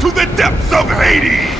to the depths of Hades!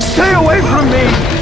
Stay away from me!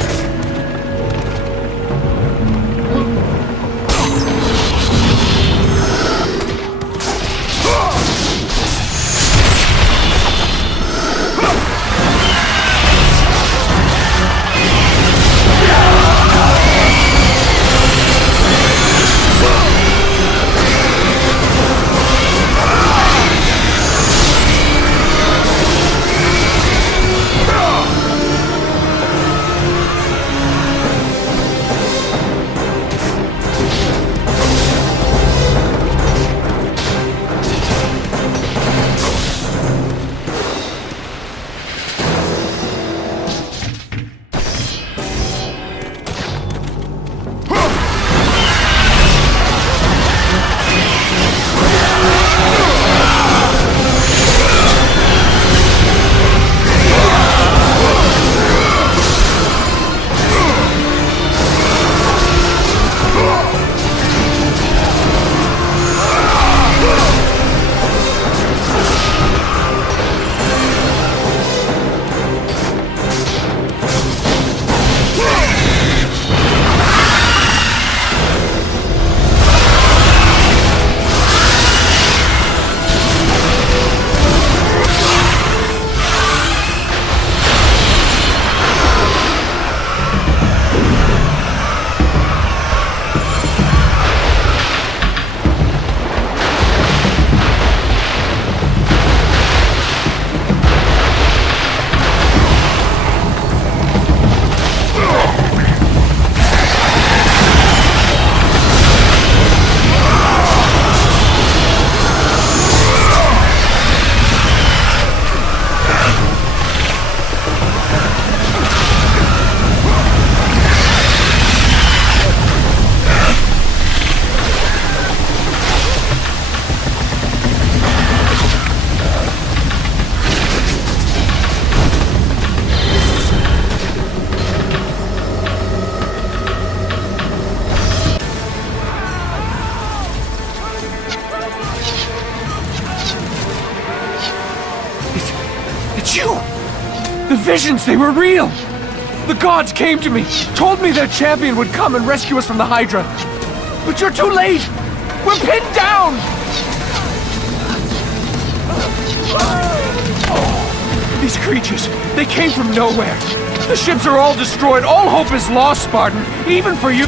The visions, they were real! The gods came to me, told me their champion would come and rescue us from the Hydra. But you're too late! We're pinned down! These creatures, they came from nowhere. The ships are all destroyed. All hope is lost, Spartan. Even for you.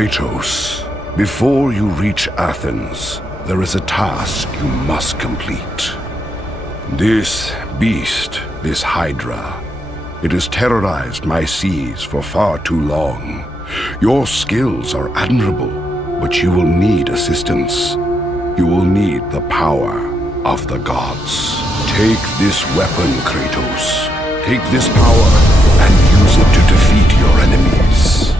Kratos, before you reach Athens, there is a task you must complete. This beast, this Hydra, it has terrorized my seas for far too long. Your skills are admirable, but you will need assistance. You will need the power of the gods. Take this weapon, Kratos. Take this power and use it to defeat your enemies.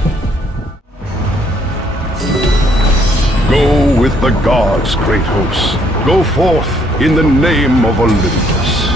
Go with the gods, Kratos. Go forth in the name of Olympus.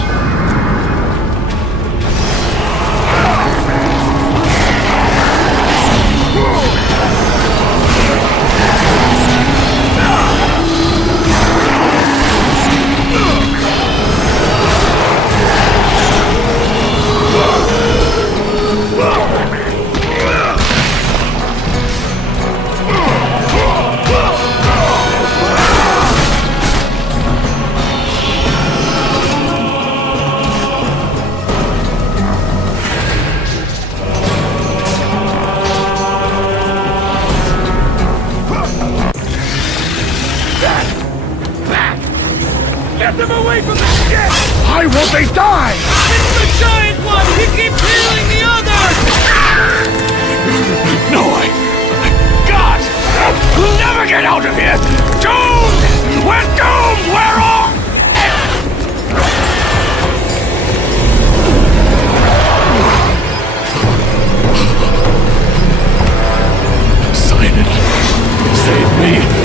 Get them away from the ship! Why won't they die? It's the giant one! He keeps healing the others! No, God! We'll never get out of here! Doomed! We're doomed! We're all... Sign it. Save me.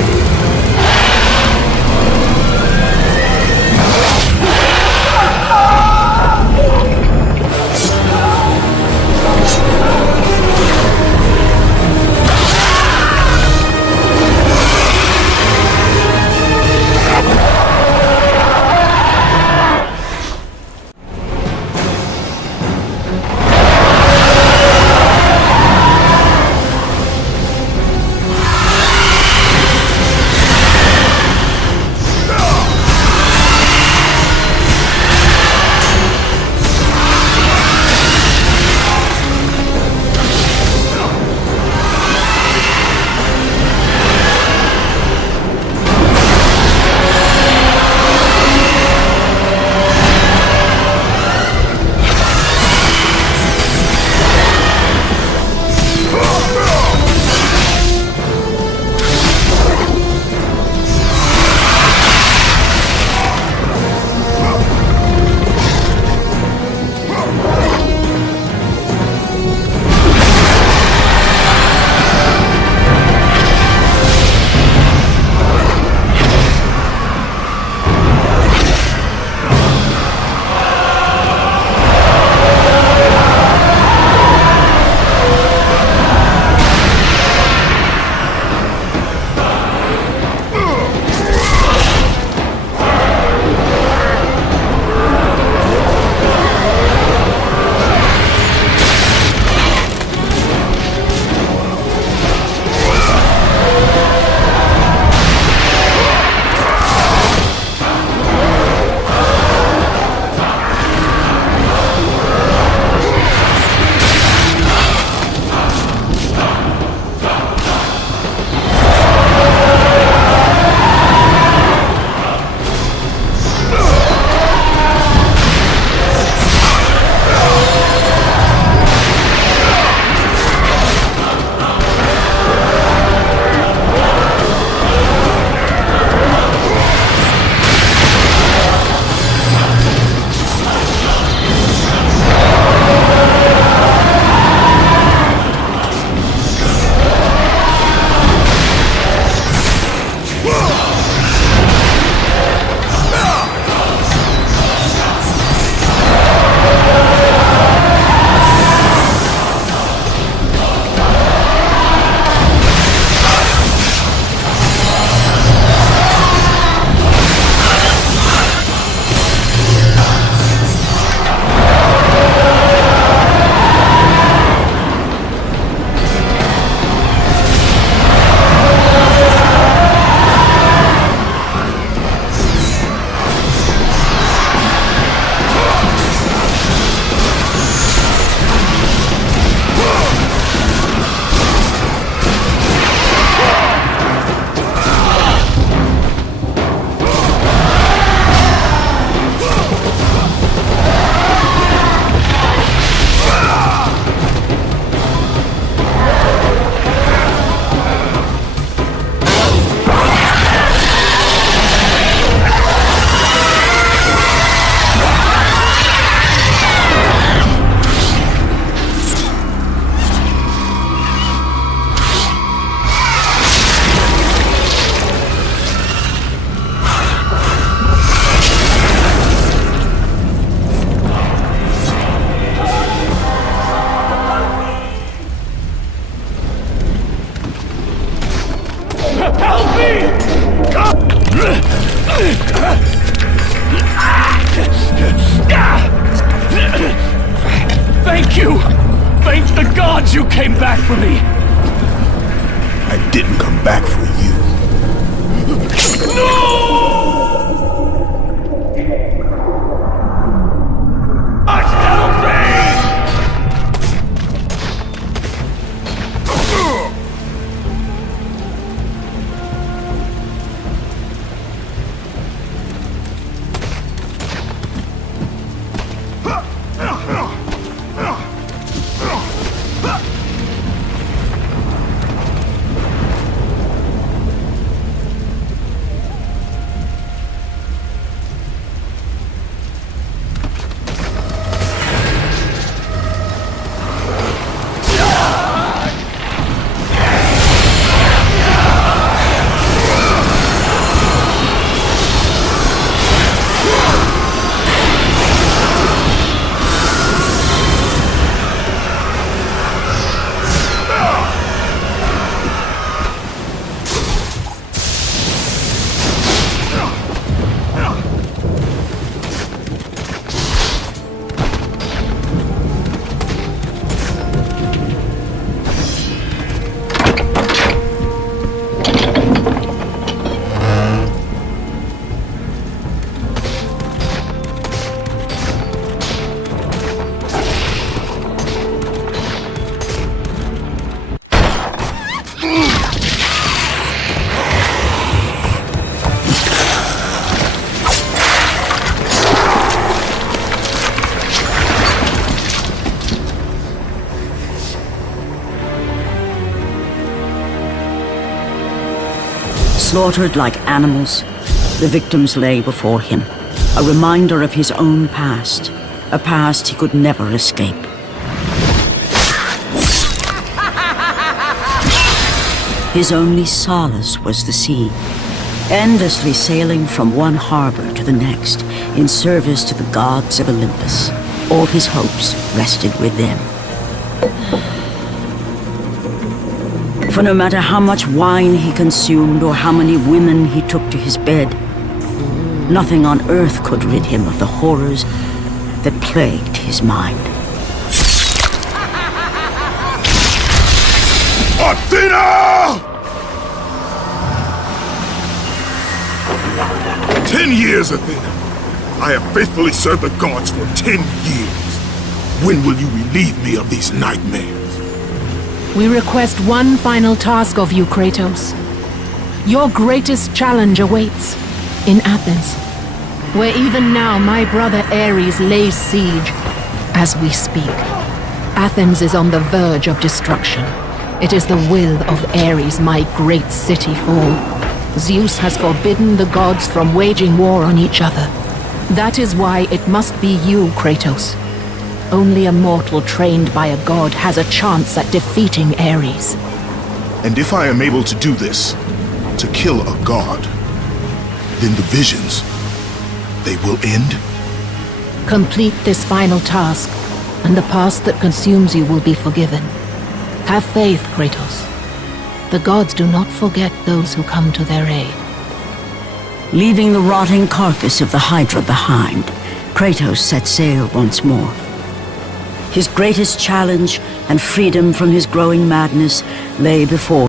But you came back for me! I didn't come back for you. Slaughtered like animals, the victims lay before him, a reminder of his own past, a past he could never escape. His only solace was the sea, endlessly sailing from one harbor to the next in service to the gods of Olympus. All his hopes rested with them. For no matter how much wine he consumed or how many women he took to his bed, nothing on earth could rid him of the horrors that plagued his mind. Athena! 10 years, Athena. I have faithfully served the gods for 10 years. When will you relieve me of these nightmares? We request one final task of you, Kratos. Your greatest challenge awaits in Athens, where even now my brother Ares lays siege as we speak. Athens is on the verge of destruction. It is the will of Ares my great city fall. Zeus has forbidden the gods from waging war on each other. That is why it must be you, Kratos. Only a mortal trained by a god has a chance at defeating Ares. And if I am able to do this, to kill a god, then the visions, they will end? Complete this final task, and the past that consumes you will be forgiven. Have faith, Kratos. The gods do not forget those who come to their aid. Leaving the rotting carcass of the Hydra behind, Kratos set sail once more. His greatest challenge and freedom from his growing madness lay before.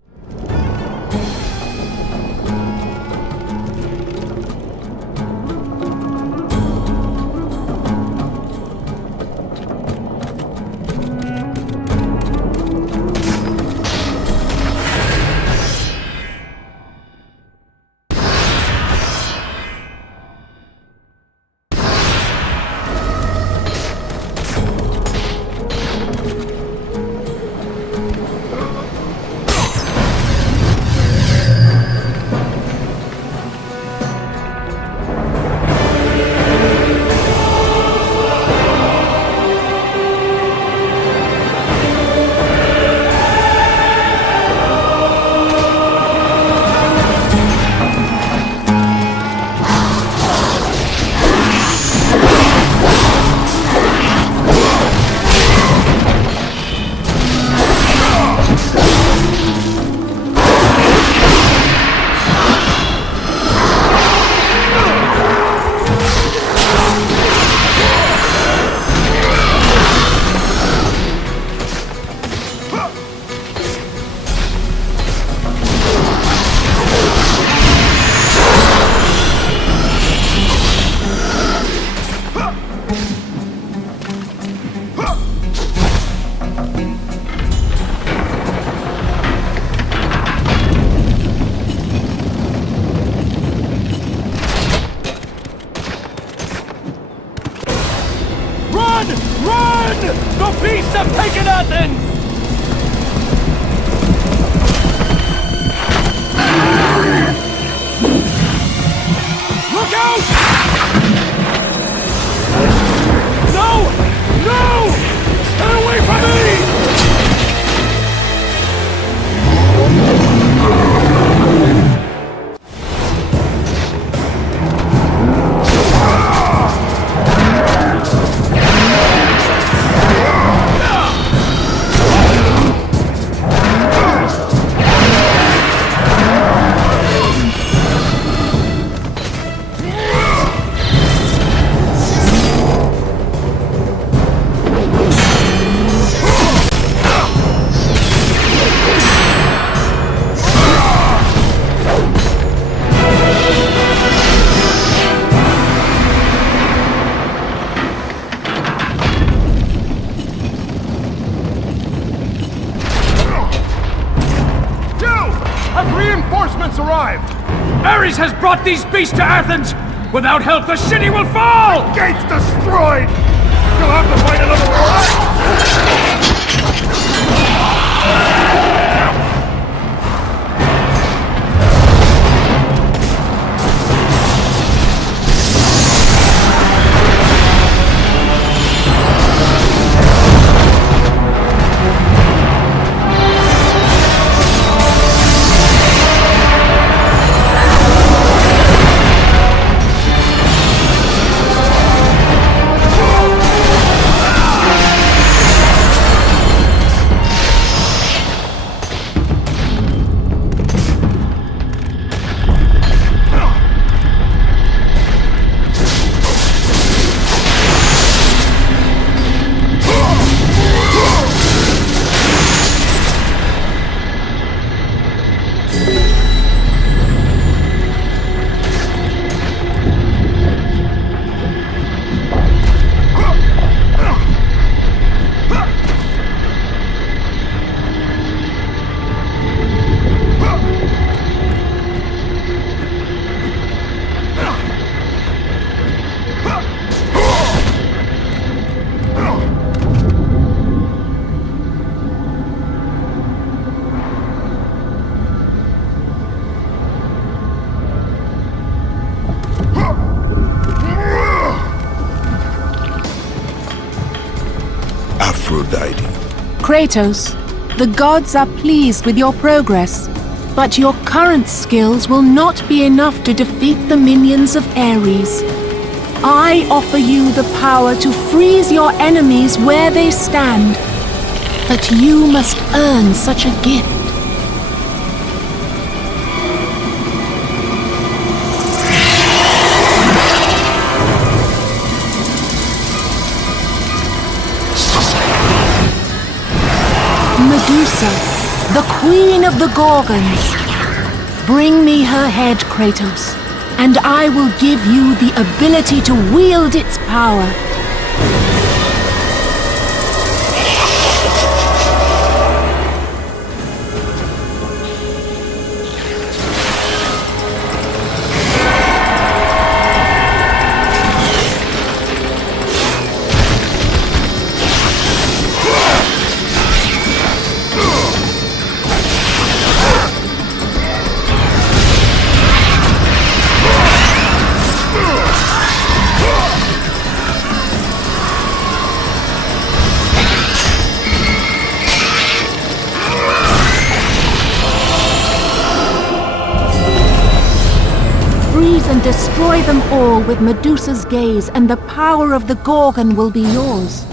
The beasts have taken Athens! Look out! No! No! Stay away from me! Ares has brought these beasts to Athens! Without help, the city will fall! Gates destroyed! You'll have to fight another war! Kratos, the gods are pleased with your progress, but your current skills will not be enough to defeat the minions of Ares. I offer you the power to freeze your enemies where they stand, but you must earn such a gift. Medusa, the queen of the Gorgons. Bring me her head, Kratos, and I will give you the ability to wield its power. And destroy them all with Medusa's gaze, and the power of the Gorgon will be yours.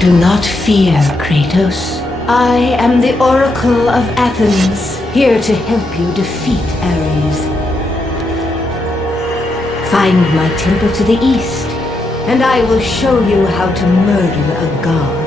Do not fear, Kratos. I am the Oracle of Athens, here to help you defeat Ares. Find my temple to the east, and I will show you how to murder a god.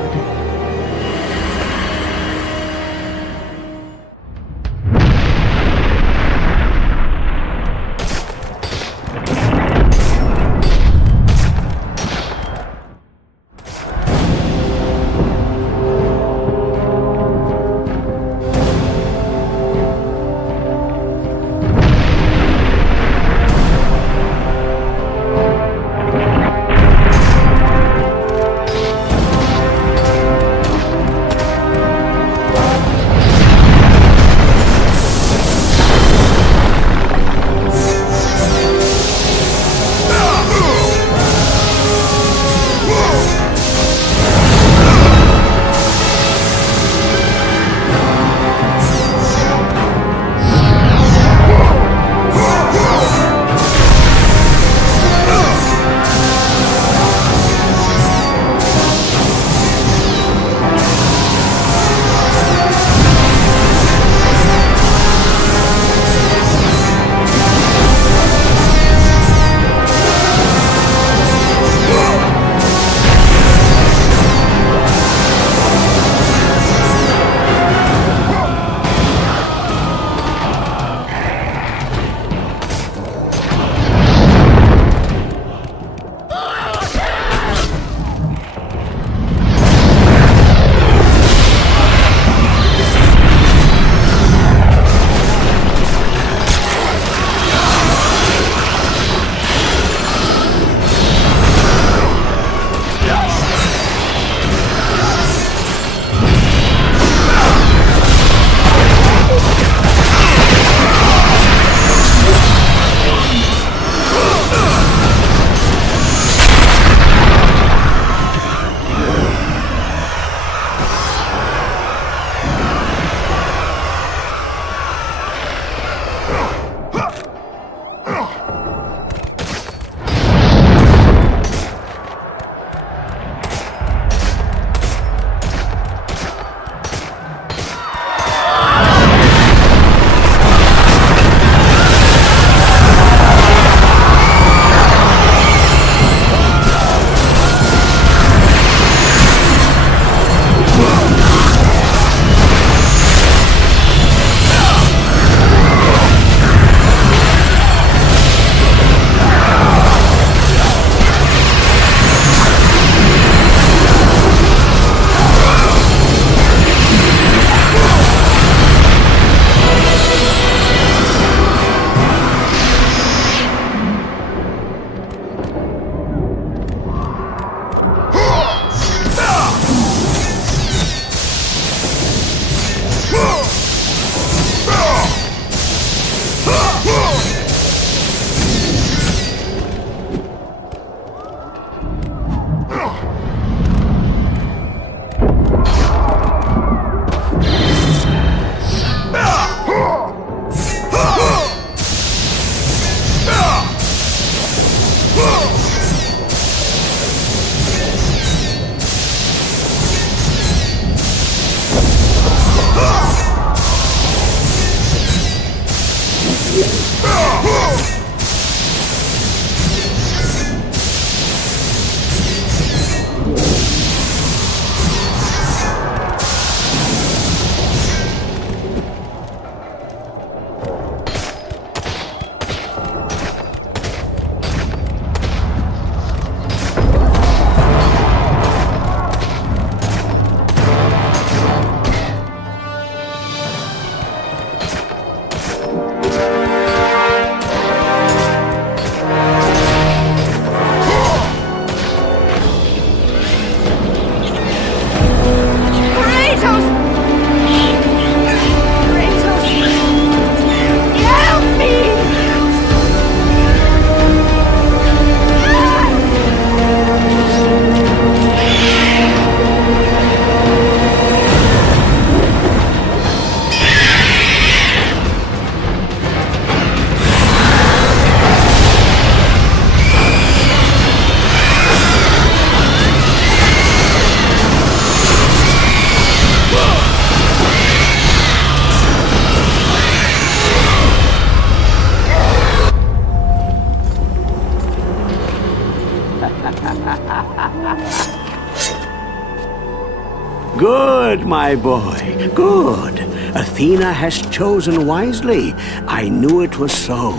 Good, my boy, good. Athena has chosen wisely. I knew it was so.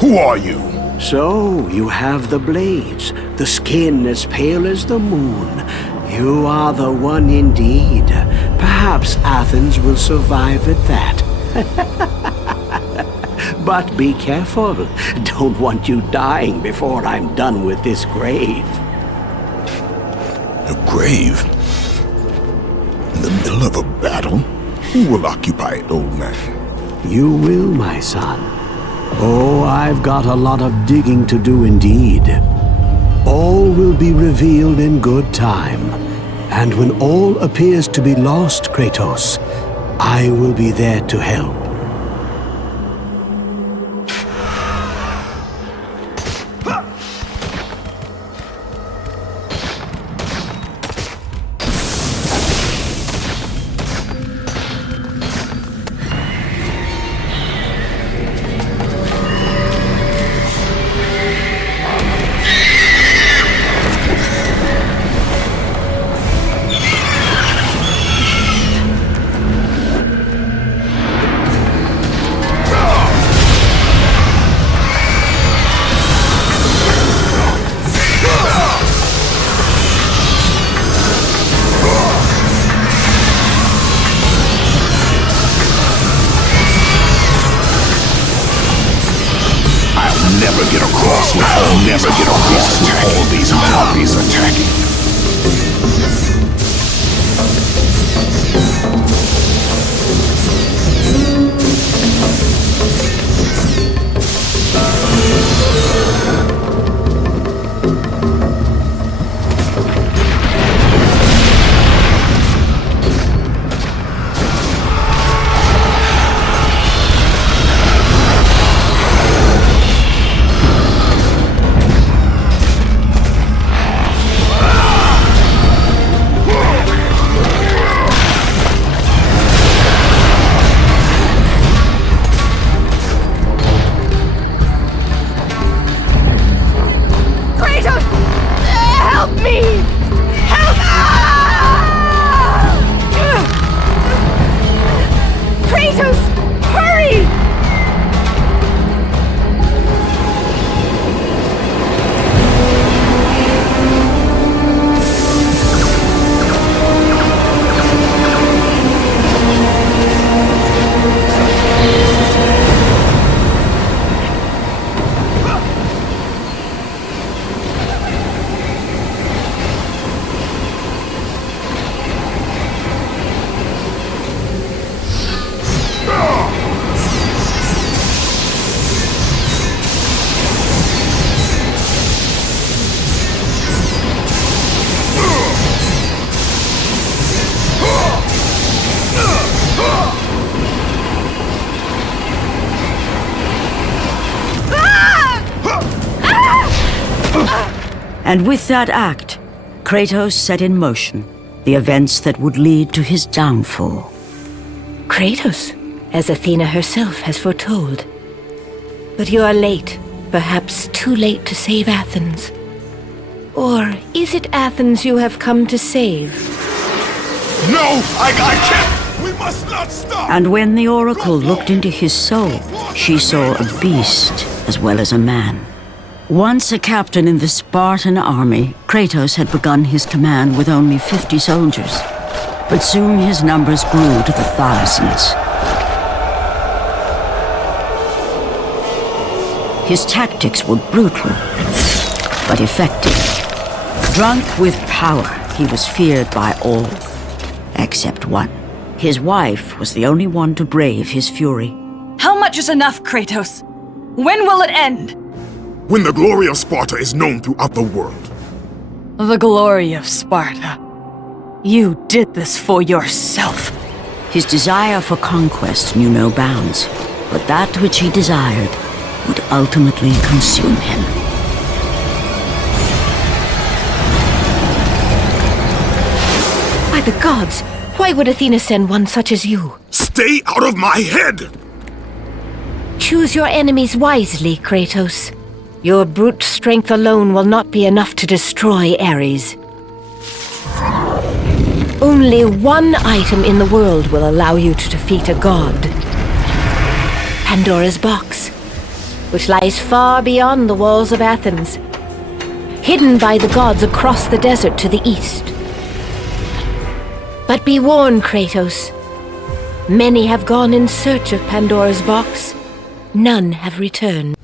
Who are you? So, you have the blades, the skin as pale as the moon. You are the one indeed. Perhaps Athens will survive at that. But be careful. Don't want you dying before I'm done with this grave. A grave? In the middle of a battle? Who will occupy it, old man? You will, my son. Oh, I've got a lot of digging to do indeed. All will be revealed in good time. And when all appears to be lost, Kratos, I will be there to help. I'll never get across with all these harpies attacking. And with that act, Kratos set in motion the events that would lead to his downfall. Kratos, as Athena herself has foretold. But you are late, perhaps too late to save Athens. Or is it Athens you have come to save? No! I can't! We must not stop! And when the Oracle looked into his soul, she saw a beast as well as a man. Once a captain in the Spartan army, Kratos had begun his command with only 50 soldiers. But soon his numbers grew to the thousands. His tactics were brutal, but effective. Drunk with power, he was feared by all, except one. His wife was the only one to brave his fury. How much is enough, Kratos? When will it end? When the glory of Sparta is known throughout the world. The glory of Sparta. You did this for yourself. His desire for conquest knew no bounds, but that which he desired would ultimately consume him. By the gods, why would Athena send one such as you? Stay out of my head! Choose your enemies wisely, Kratos. Your brute strength alone will not be enough to destroy Ares. Only one item in the world will allow you to defeat a god. Pandora's box, which lies far beyond the walls of Athens, hidden by the gods across the desert to the east. But be warned, Kratos. Many have gone in search of Pandora's box. None have returned.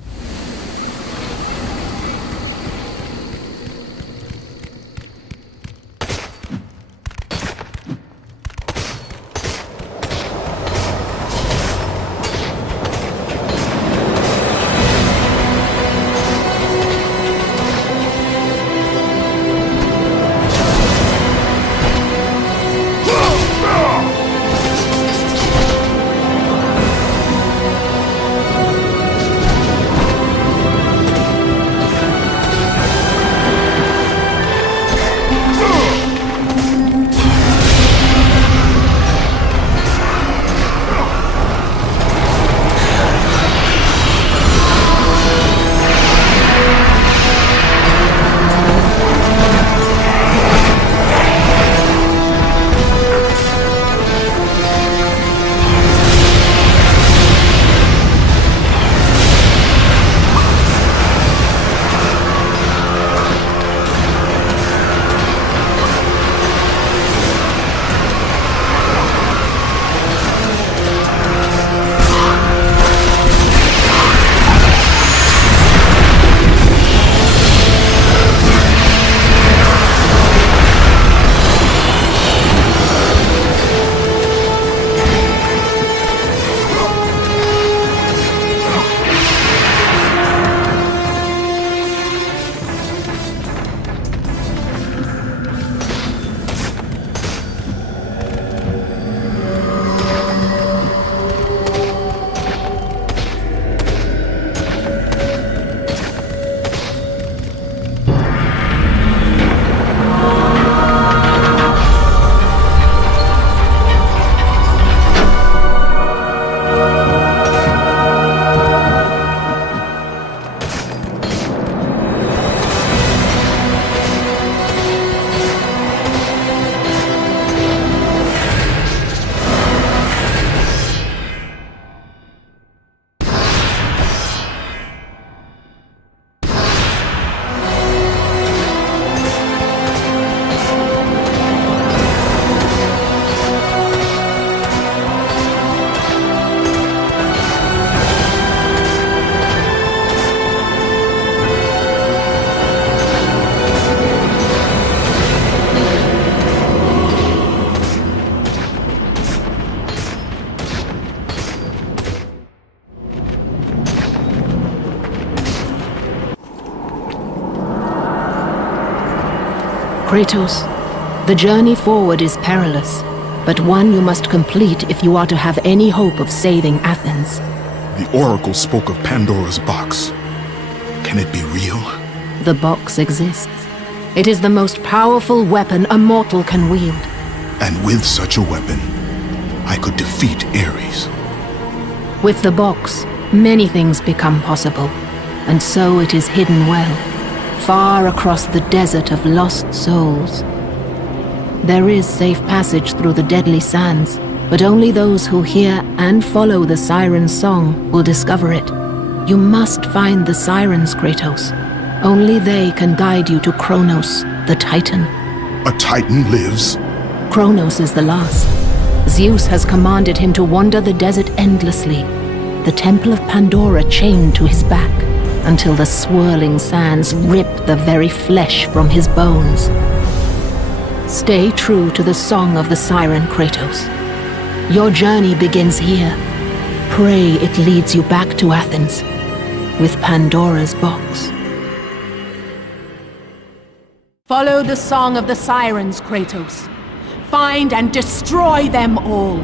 Kratos, the journey forward is perilous, but one you must complete if you are to have any hope of saving Athens. The Oracle spoke of Pandora's box. Can it be real? The box exists. It is the most powerful weapon a mortal can wield. And with such a weapon, I could defeat Ares. With the box, many things become possible, and so it is hidden well, far across the desert of lost souls. There is safe passage through the deadly sands, but only those who hear and follow the siren's song will discover it. You must find the sirens, Kratos. Only they can guide you to Kronos, the Titan. A Titan lives? Kronos is the last. Zeus has commanded him to wander the desert endlessly, the temple of Pandora chained to his back, until the swirling sands rip the very flesh from his bones. Stay true to the song of the siren, Kratos. Your journey begins here. Pray it leads you back to Athens, with Pandora's box. Follow the song of the sirens, Kratos. Find and destroy them all,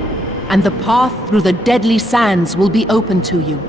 and the path through the deadly sands will be open to you.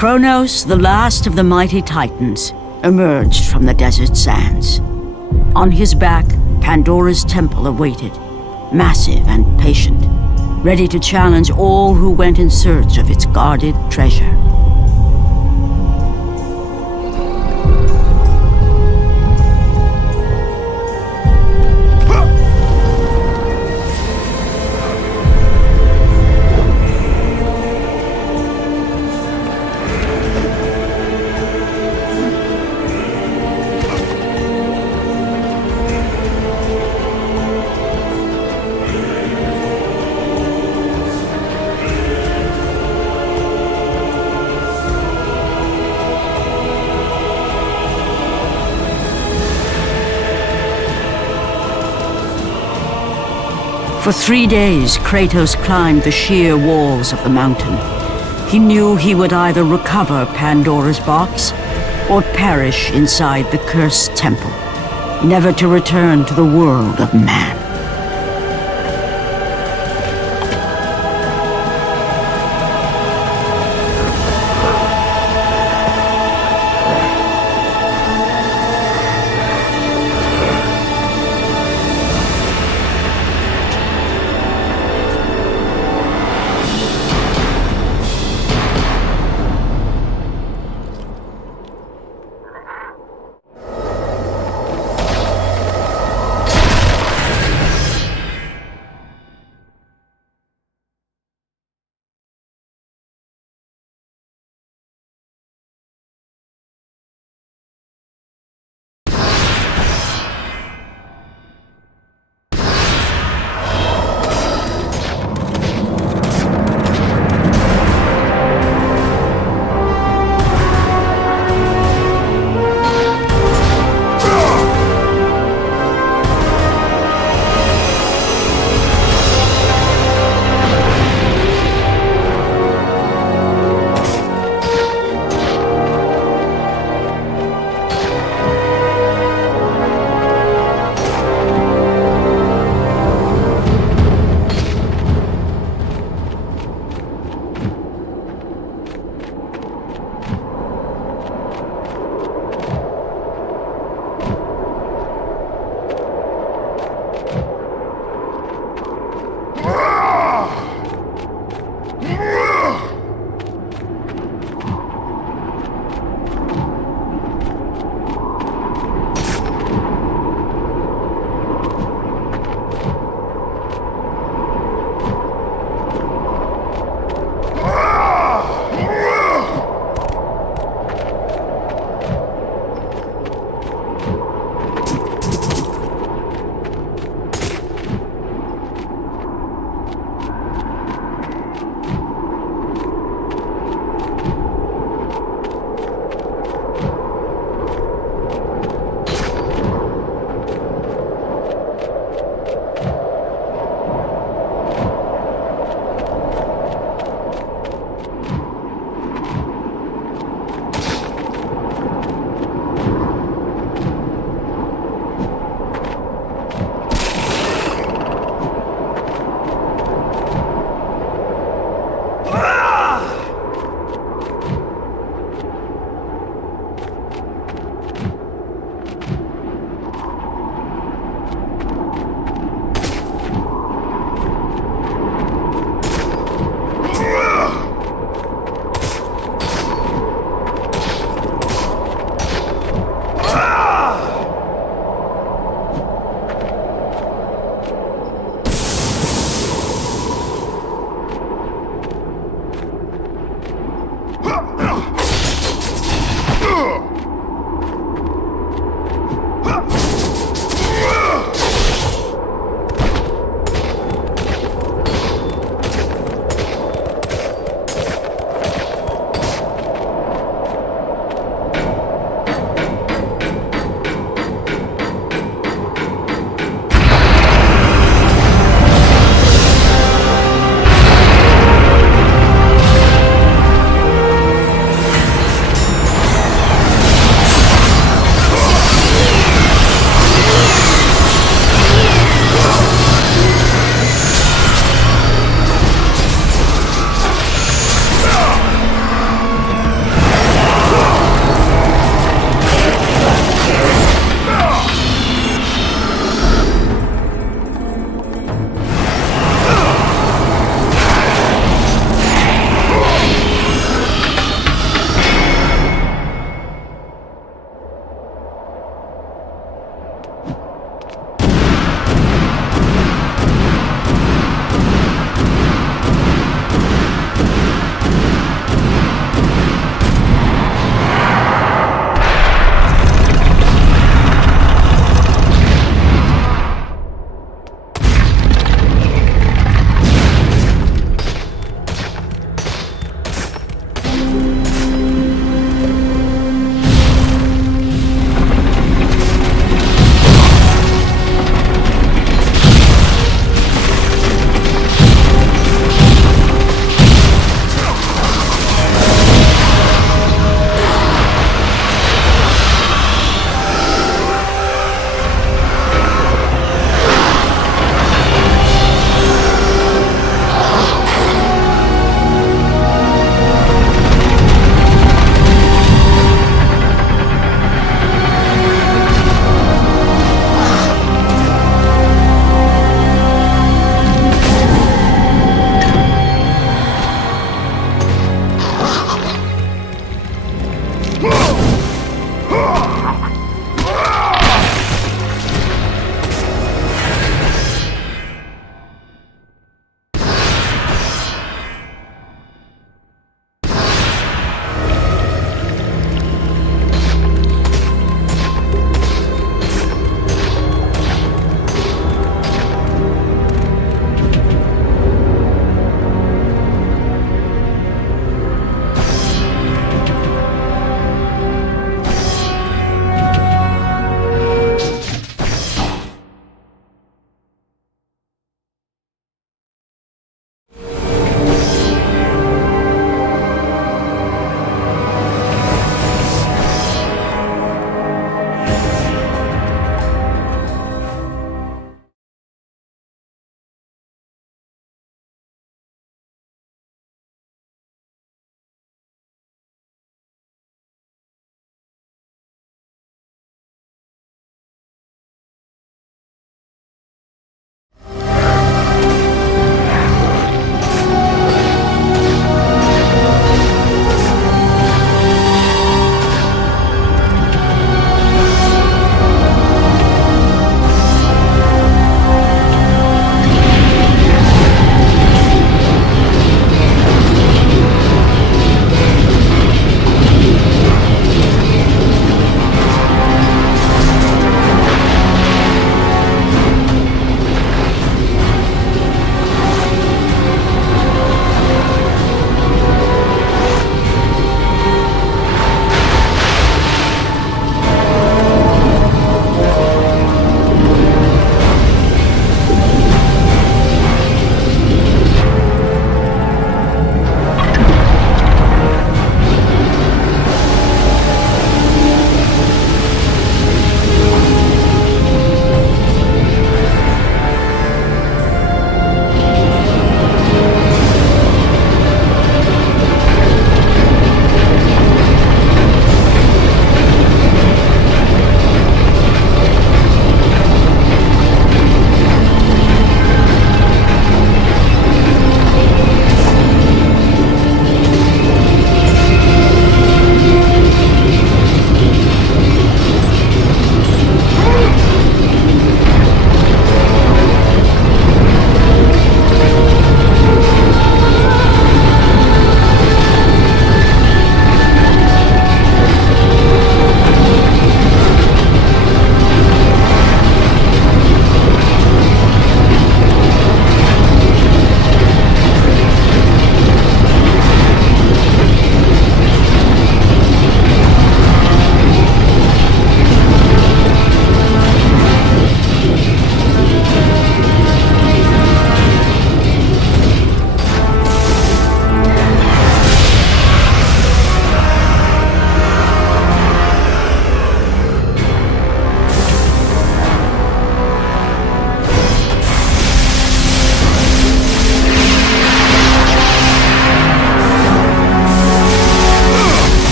Kronos, the last of the mighty Titans, emerged from the desert sands. On his back, Pandora's temple awaited, massive and patient, ready to challenge all who went in search of its guarded treasure. For 3 days, Kratos climbed the sheer walls of the mountain. He knew he would either recover Pandora's box or perish inside the cursed temple, never to return to the world of man.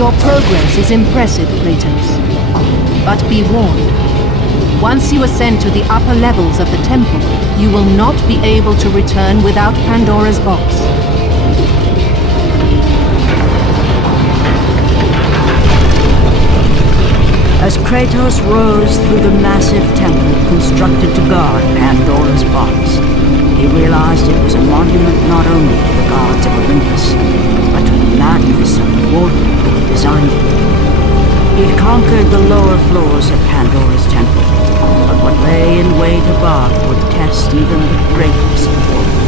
Your progress is impressive, Kratos. But be warned. Once you ascend to the upper levels of the temple, you will not be able to return without Pandora's box. As Kratos rose through the massive temple constructed to guard Pandora's box, he realized it was a monument not only to the gods of Olympus, but to the madness of the warrior who had designed it. He'd conquered the lower floors of Pandora's temple, but what lay in wait above would test even the greatest warrior.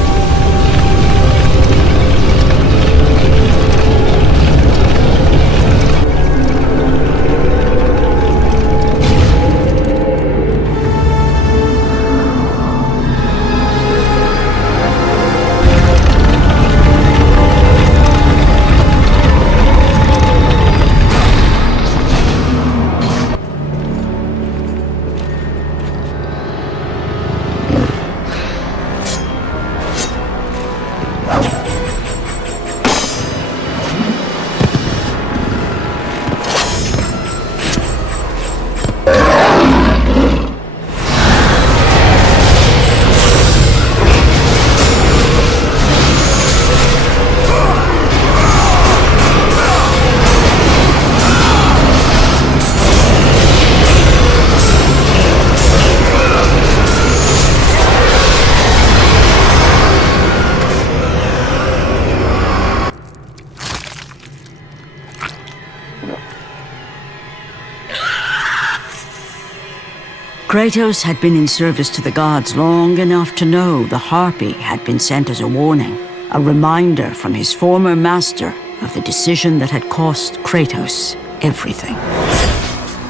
Kratos had been in service to the gods long enough to know the Harpy had been sent as a warning, a reminder from his former master of the decision that had cost Kratos everything.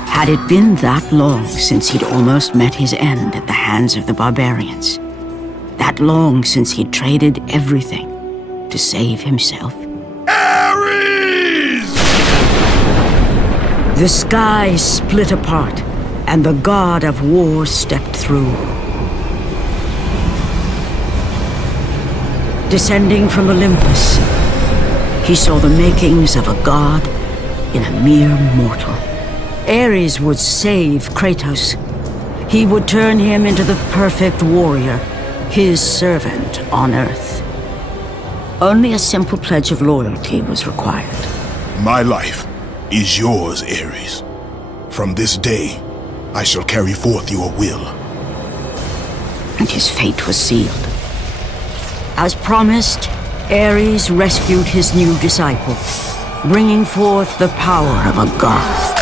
Had it been that long since he'd almost met his end at the hands of the barbarians? That long since he'd traded everything to save himself? Ares! The sky split apart, and the god of war stepped through. Descending from Olympus, he saw the makings of a god in a mere mortal. Ares would save Kratos. He would turn him into the perfect warrior, his servant on Earth. Only a simple pledge of loyalty was required. My life is yours, Ares. From this day, I shall carry forth your will. And his fate was sealed. As promised, Ares rescued his new disciple, bringing forth the power of a god,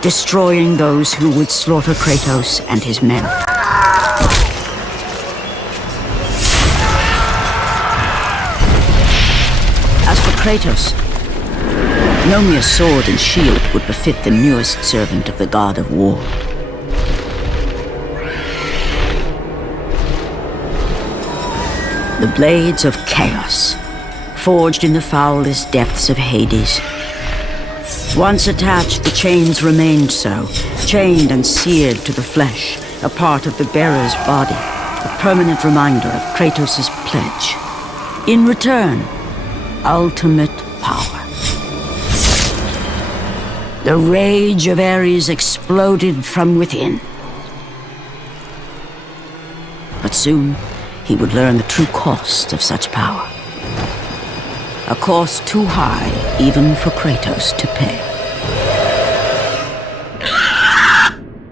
destroying those who would slaughter Kratos and his men. As for Kratos, no mere sword and shield would befit the newest servant of the god of war. The blades of chaos, forged in the foulest depths of Hades. Once attached, the chains remained so, chained and seared to the flesh, a part of the bearer's body, a permanent reminder of Kratos' pledge. In return, ultimate power. The rage of Ares exploded from within. But soon, he would learn the true cost of such power. A cost too high even for Kratos to pay.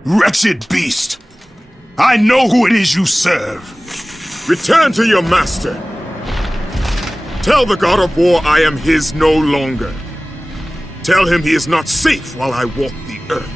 Wretched beast! I know who it is you serve! Return to your master! Tell the god of war I am his no longer. Tell him he is not safe while I walk the earth.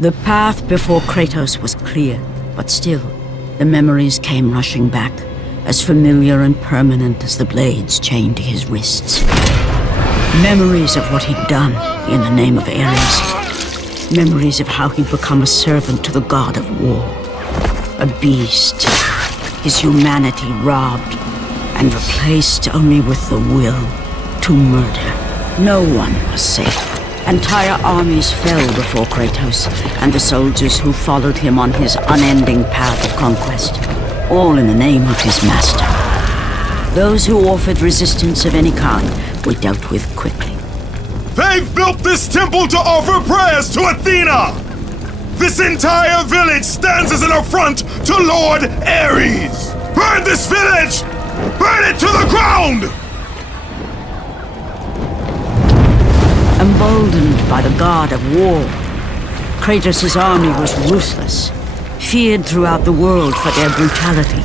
The path before Kratos was clear, but still, the memories came rushing back, as familiar and permanent as the blades chained to his wrists. Memories of what he'd done in the name of Ares. Memories of how he'd become a servant to the god of war. A beast, his humanity robbed and replaced only with the will to murder. No one was safe. Entire armies fell before Kratos and the soldiers who followed him on his unending path of conquest, all in the name of his master. Those who offered resistance of any kind were dealt with quickly. They've built this temple to offer prayers to Athena! This entire village stands as an affront to Lord Ares! Burn this village! Burn it to the ground! Emboldened by the god of war, Kratos' army was ruthless, feared throughout the world for their brutality.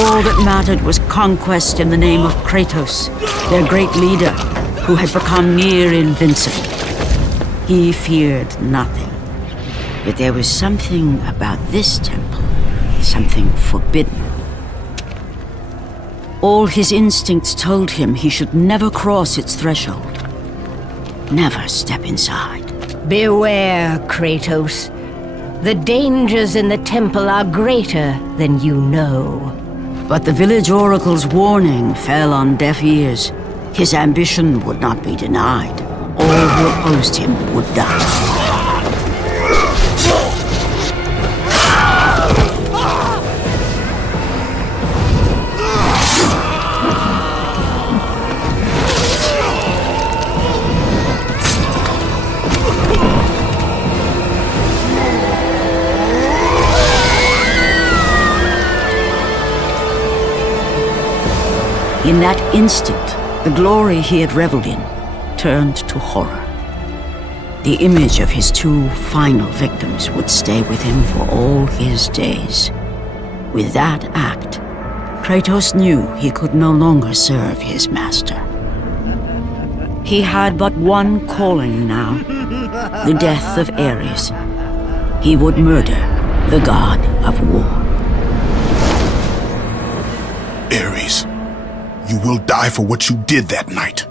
All that mattered was conquest in the name of Kratos, their great leader, who had become near invincible. He feared nothing. But there was something about this temple, something forbidden. All his instincts told him he should never cross its threshold. Never step inside. Beware, Kratos. The dangers in the temple are greater than you know. But the village oracle's warning fell on deaf ears. His ambition would not be denied. All who opposed him would die. In that instant, the glory he had reveled in turned to horror. The image of his two final victims would stay with him for all his days. With that act, Kratos knew he could no longer serve his master. He had but one calling now, the death of Ares. He would murder the god of war. Ares, you will die for what you did that night.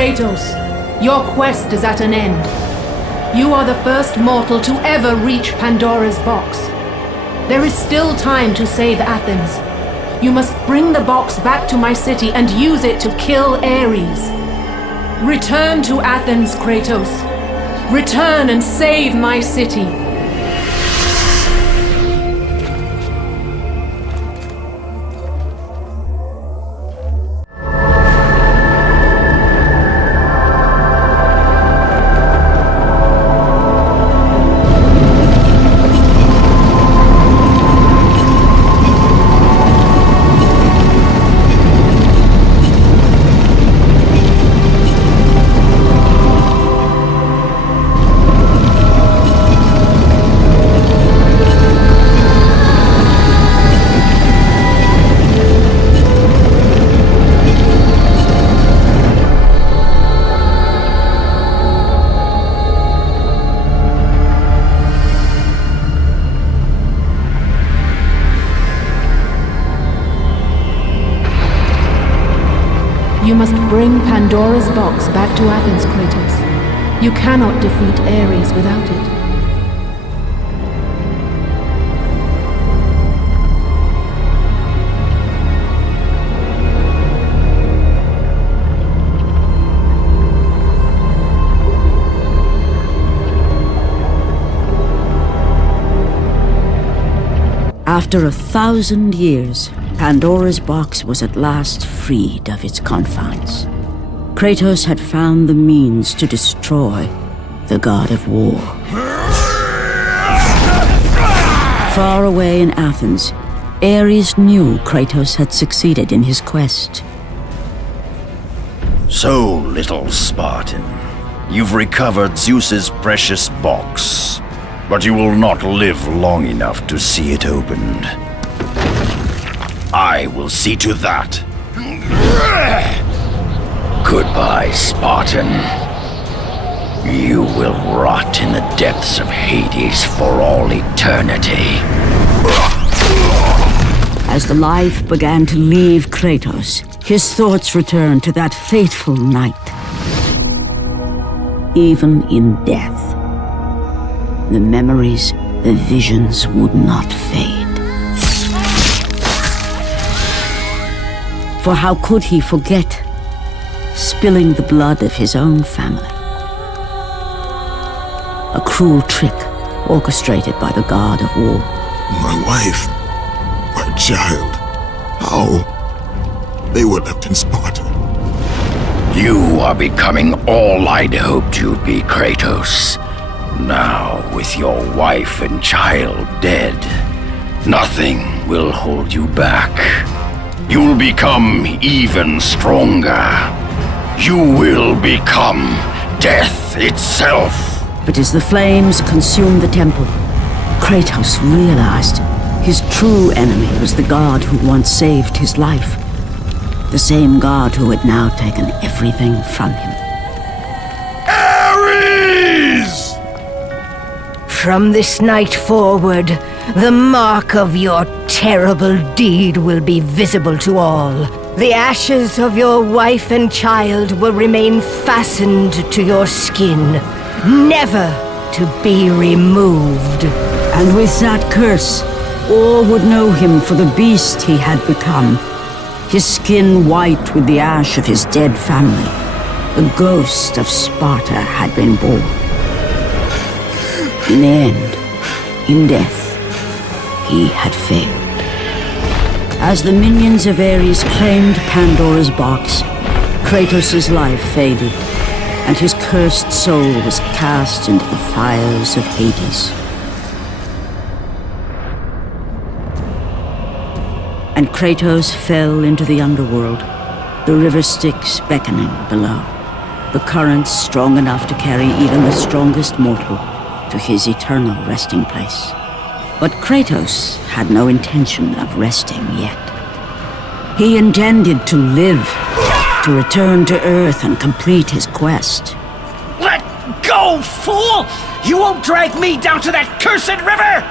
Kratos, your quest is at an end. You are the first mortal to ever reach Pandora's box. There is still time to save Athens. You must bring the box back to my city and use it to kill Ares. Return to Athens, Kratos. Return and save my city. You must bring Pandora's box back to Athens, Kratos. You cannot defeat Ares without it. After 1,000 years, Pandora's box was at last freed of its confines. Kratos had found the means to destroy the god of war. Far away in Athens, Ares knew Kratos had succeeded in his quest. So, little Spartan, you've recovered Zeus's precious box, but you will not live long enough to see it opened. I will see to that. Goodbye, Spartan. You will rot in the depths of Hades for all eternity. As the life began to leave Kratos, his thoughts returned to that fateful night. Even in death, the memories, the visions would not fade. For how could he forget spilling the blood of his own family? A cruel trick orchestrated by the god of war. My wife, my child, how? They were left in Sparta. You are becoming all I'd hoped you'd be, Kratos. Now, with your wife and child dead, nothing will hold you back. You'll become even stronger. You will become death itself. But as the flames consumed the temple, Kratos realized his true enemy was the god who once saved his life. The same god who had now taken everything from him. Ares! From this night forward, the mark of your terrible deed will be visible to all. The ashes of your wife and child will remain fastened to your skin, never to be removed. And with that curse, all would know him for the beast he had become. His skin white with the ash of his dead family. The ghost of Sparta had been born. In the end, in death, he had failed. As the minions of Ares claimed Pandora's box, Kratos' life faded, and his cursed soul was cast into the fires of Hades. And Kratos fell into the underworld, the river Styx beckoning below, the currents strong enough to carry even the strongest mortal to his eternal resting place. But Kratos had no intention of resting yet. He intended to live, to return to Earth and complete his quest. Let go, fool! You won't drag me down to that cursed river!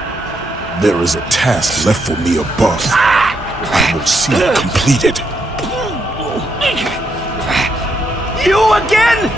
There is a task left for me above. I will see it completed. You again?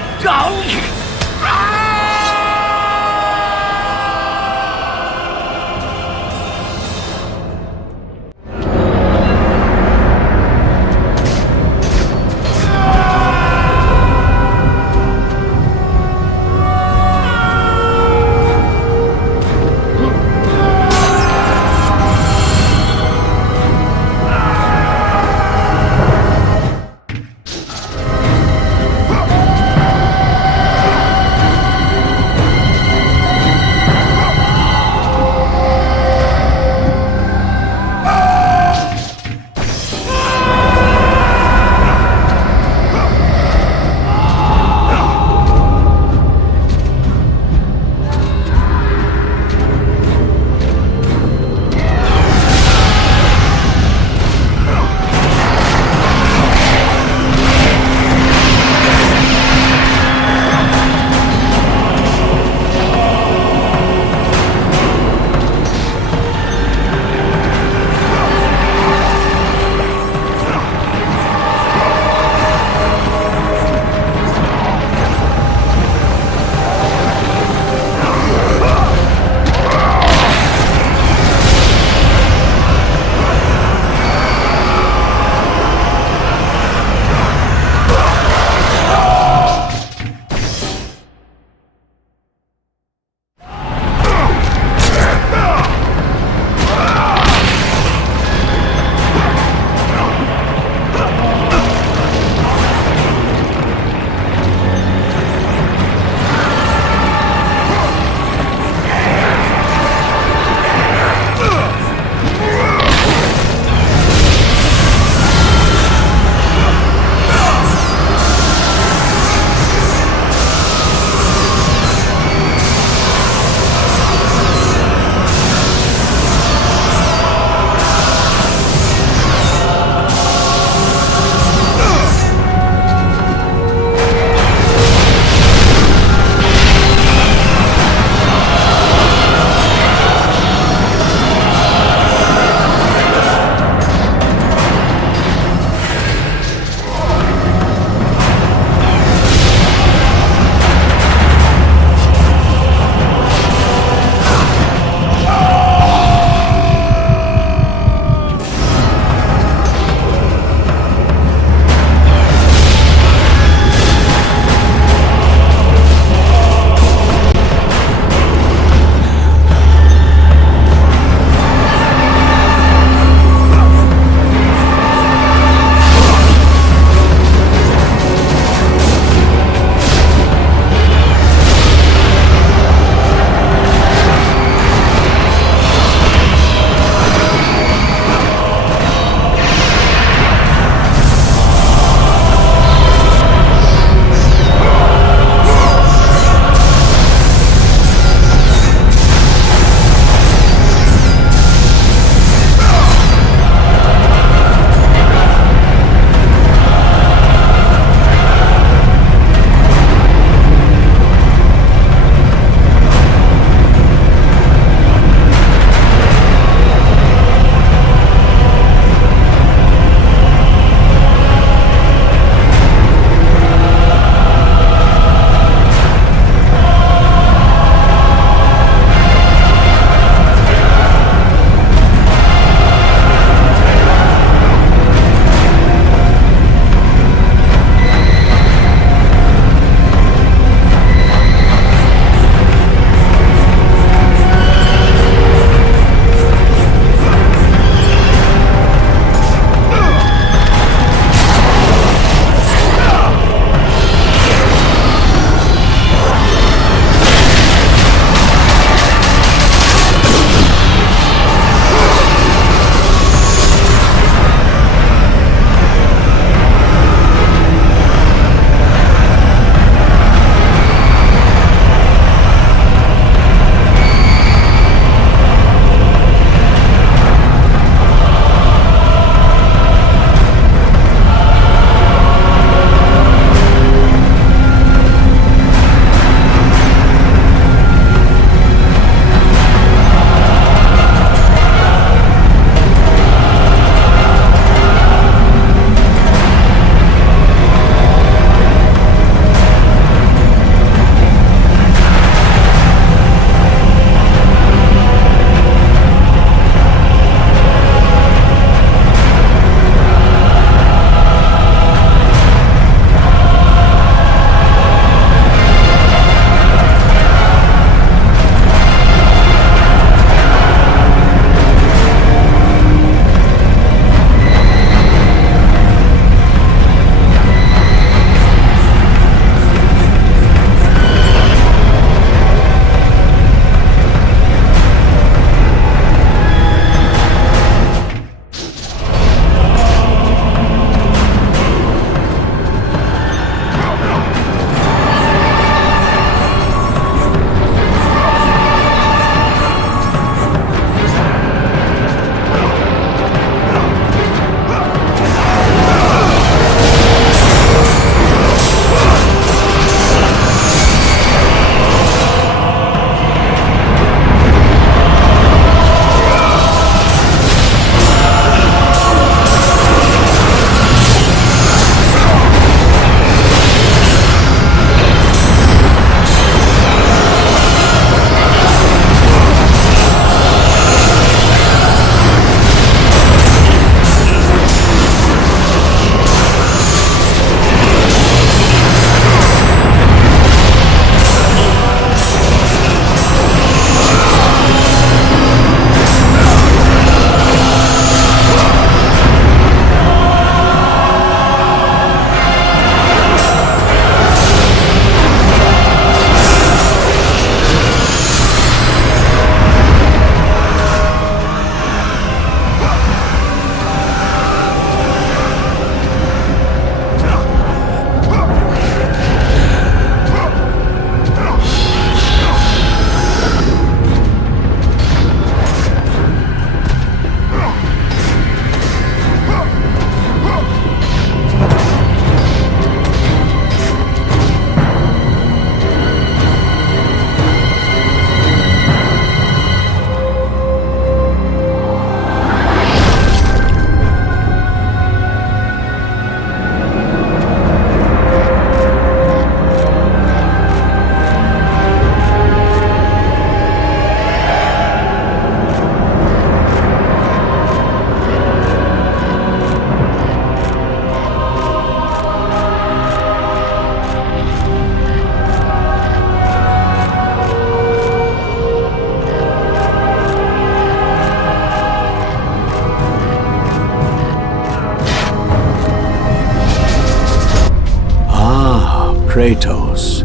Kratos,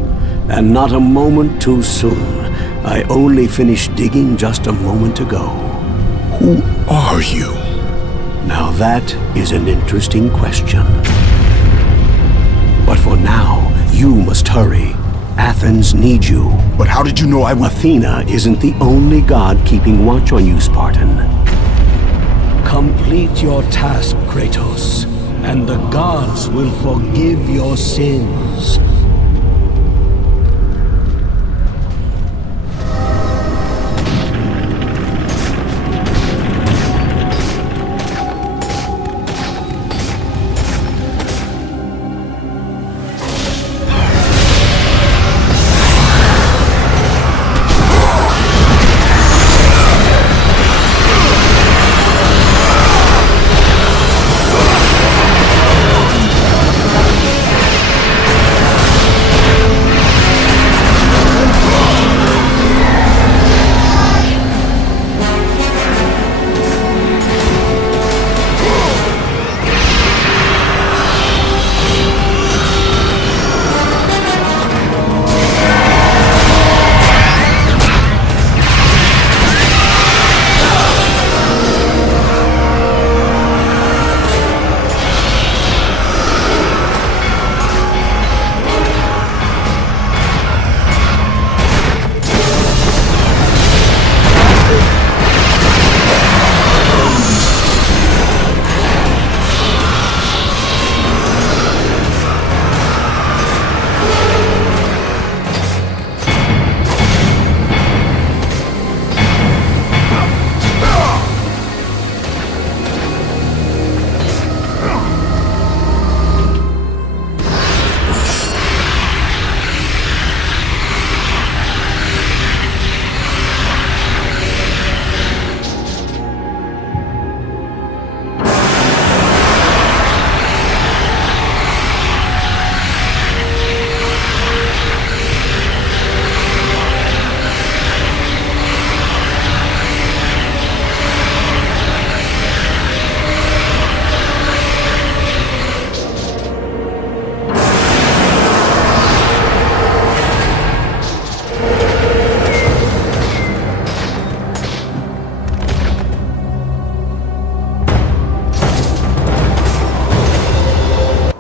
and not a moment too soon. I only finished digging just a moment ago. Who are you? Now that is an interesting question. But for now, you must hurry. Athens needs you. But how did you know I would... Athena isn't the only god keeping watch on you, Spartan. Complete your task, Kratos, and the gods will forgive your sins.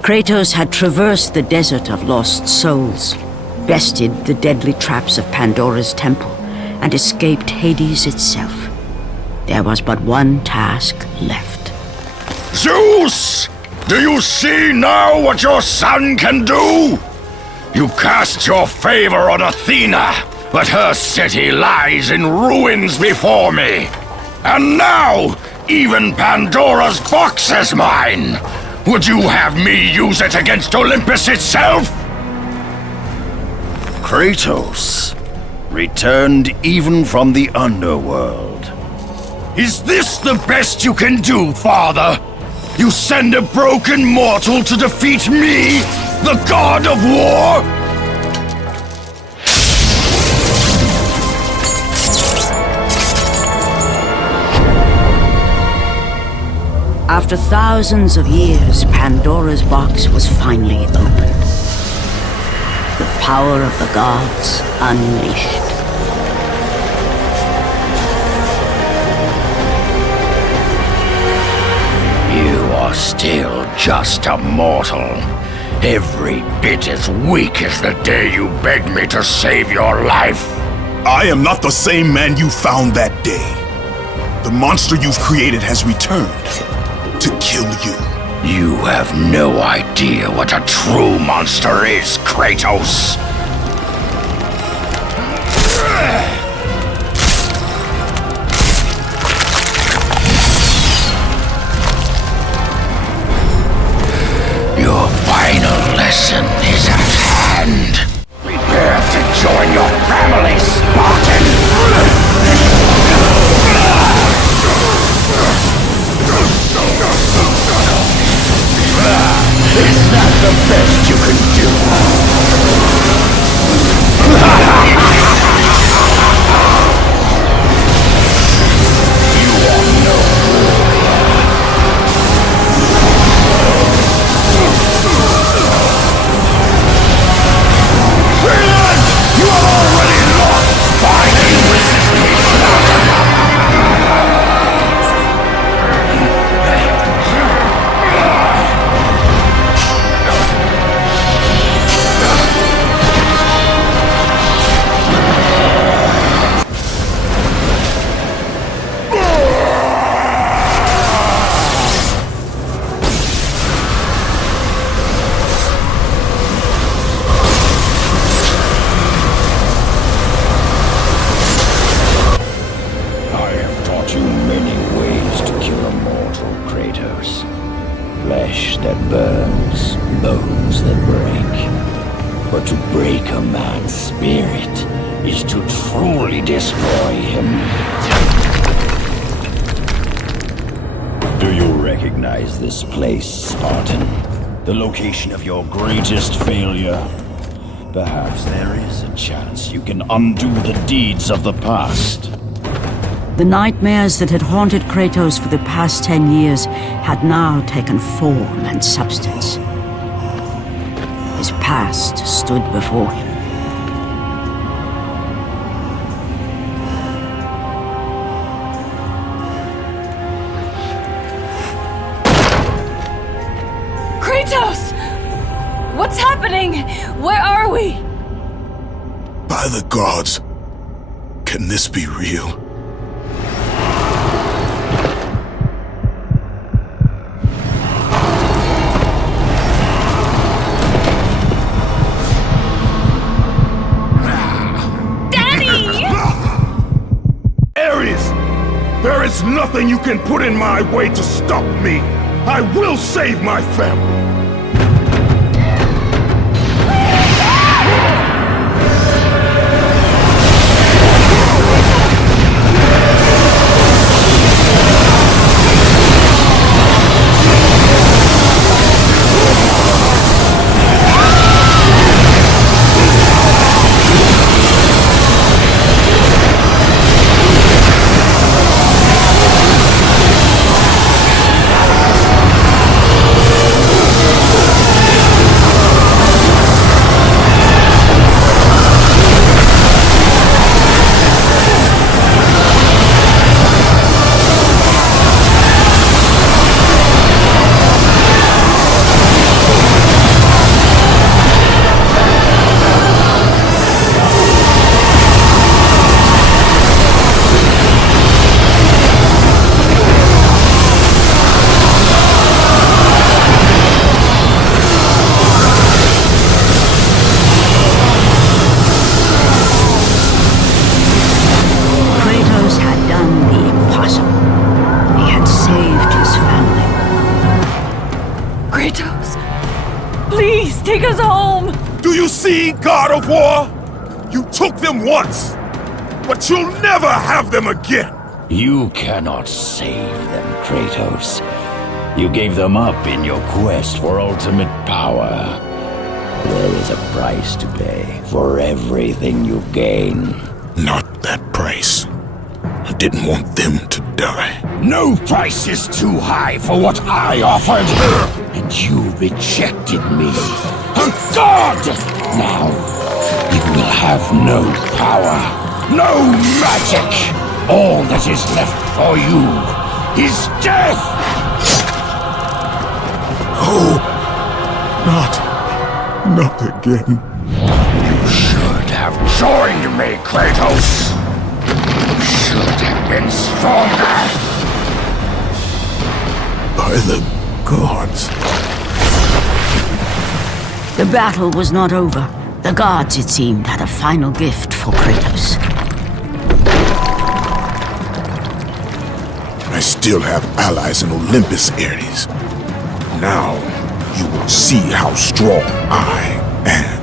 Kratos had traversed the desert of lost souls, bested the deadly traps of Pandora's temple, and escaped Hades itself. There was but one task left. Zeus! Do you see now what your son can do? You cast your favor on Athena, but her city lies in ruins before me. And now, even Pandora's box is mine! Would you have me use it against Olympus itself? Kratos, returned even from the underworld. Is this the best you can do, father? You send a broken mortal to defeat me, the god of war? After thousands of years, Pandora's box was finally opened. The power of the gods unleashed. You are still just a mortal. Every bit as weak as the day you begged me to save your life. I am not the same man you found that day. The monster you've created has returned to kill you. You have no idea what a true monster is, Kratos. Your final lesson is at hand. Prepare to join your family, Spartan! Is that the best you can do? You are no Flesh that burns, bones that break. But to break a man's spirit is to truly destroy him. Do you recognize this place, Spartan? The location of your greatest failure? Perhaps there is a chance you can undo the deeds of the past. The nightmares that had haunted Kratos for the past 10 years had now taken form and substance. His past stood before him. Kratos! What's happening? Where are we? By the gods, can this be real? There is nothing you can put in my way to stop me. I will save my family. Take us home! Do you see, God of War? You took them once, but you'll never have them again! You cannot save them, Kratos. You gave them up in your quest for ultimate power. There is a price to pay for everything you gain. Not that price. I didn't want them to die. No price is too high for what I offered, and you rejected me. A god! Now, you will have no power, no magic. All that is left for you is death! Oh, not again. You should have joined me, Kratos. You should have been stronger. By the gods. The battle was not over. The gods, it seemed, had a final gift for Kratos. I still have allies in Olympus, Ares. Now, you will see how strong I am.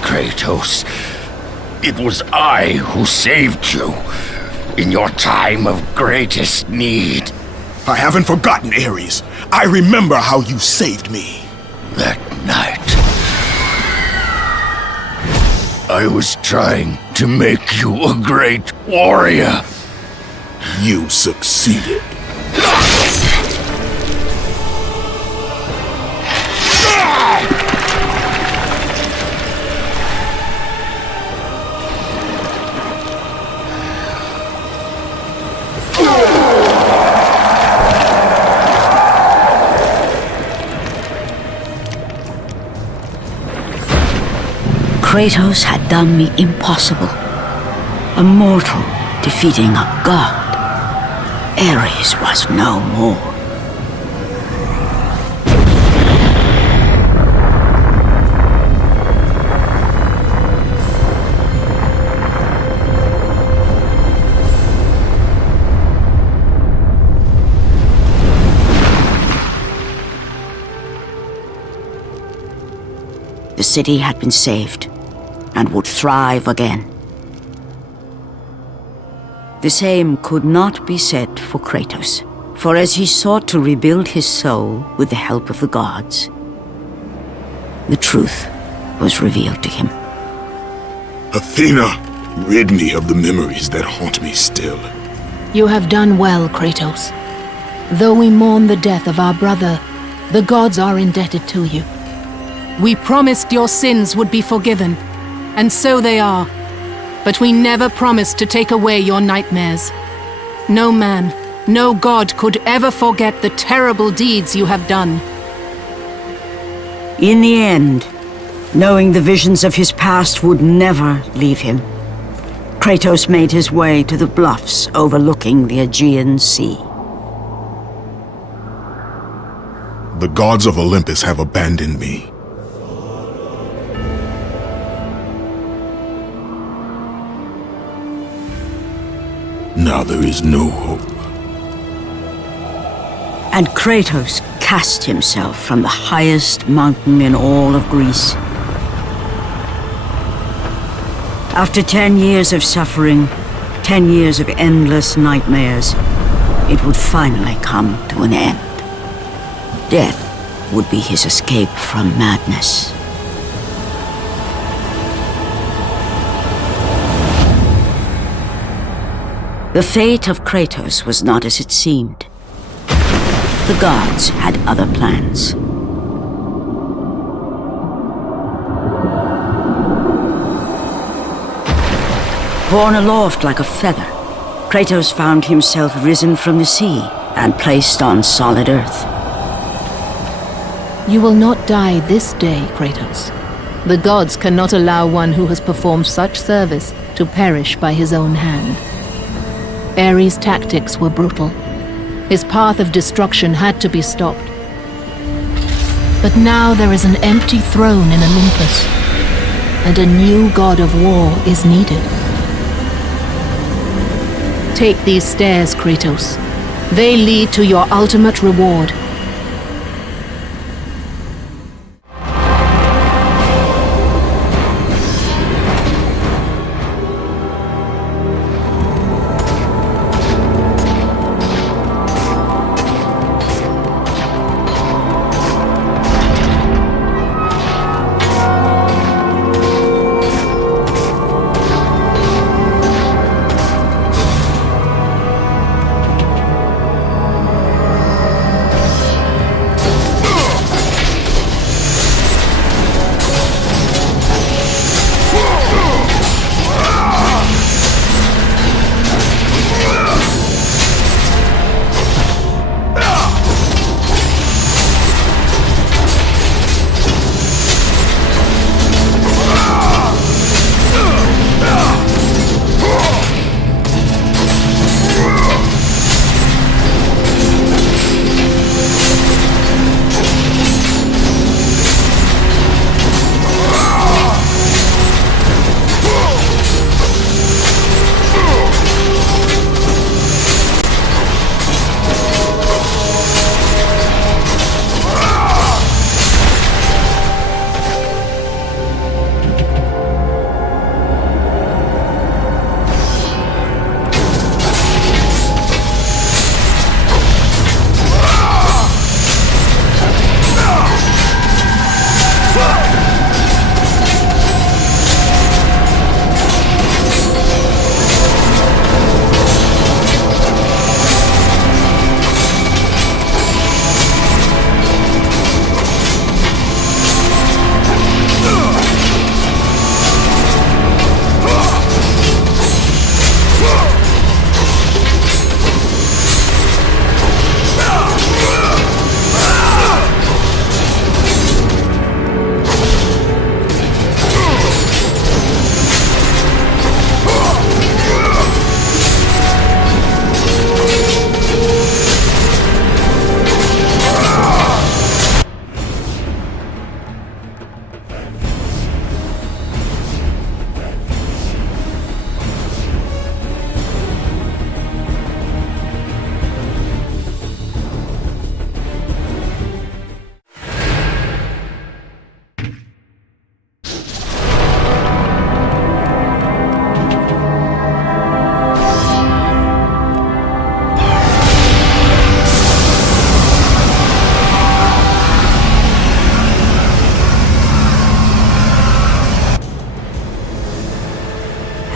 Kratos, it was I who saved you in your time of greatest need. I haven't forgotten, Ares. I remember how you saved me. That night, I was trying to make you a great warrior. You succeeded. Kratos had done the impossible. A mortal defeating a god. Ares was no more. The city had been saved and would thrive again. The same could not be said for Kratos, for as he sought to rebuild his soul with the help of the gods, the truth was revealed to him. Athena, rid me of the memories that haunt me still. You have done well, Kratos. Though we mourn the death of our brother, the gods are indebted to you. We promised your sins would be forgiven, and so they are. But we never promised to take away your nightmares. No man, no god could ever forget the terrible deeds you have done. In the end, knowing the visions of his past would never leave him, Kratos made his way to the bluffs overlooking the Aegean Sea. The gods of Olympus have abandoned me. Now there is no hope. And Kratos cast himself from the highest mountain in all of Greece. After 10 years of suffering, 10 years of endless nightmares, it would finally come to an end. Death would be his escape from madness. The fate of Kratos was not as it seemed. The gods had other plans. Borne aloft like a feather, Kratos found himself risen from the sea and placed on solid earth. You will not die this day, Kratos. The gods cannot allow one who has performed such service to perish by his own hand. Ares' tactics were brutal. His path of destruction had to be stopped. But now there is an empty throne in Olympus, and a new god of war is needed. Take these stairs, Kratos. They lead to your ultimate reward.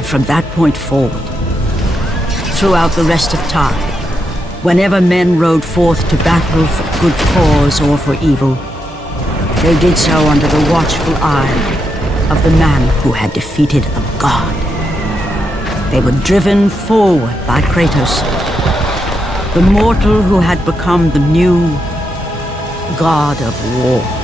from that point forward, throughout the rest of time, whenever men rode forth to battle for good cause or for evil, they did so under the watchful eye of the man who had defeated a god. They were driven forward by Kratos, the mortal who had become the new god of war.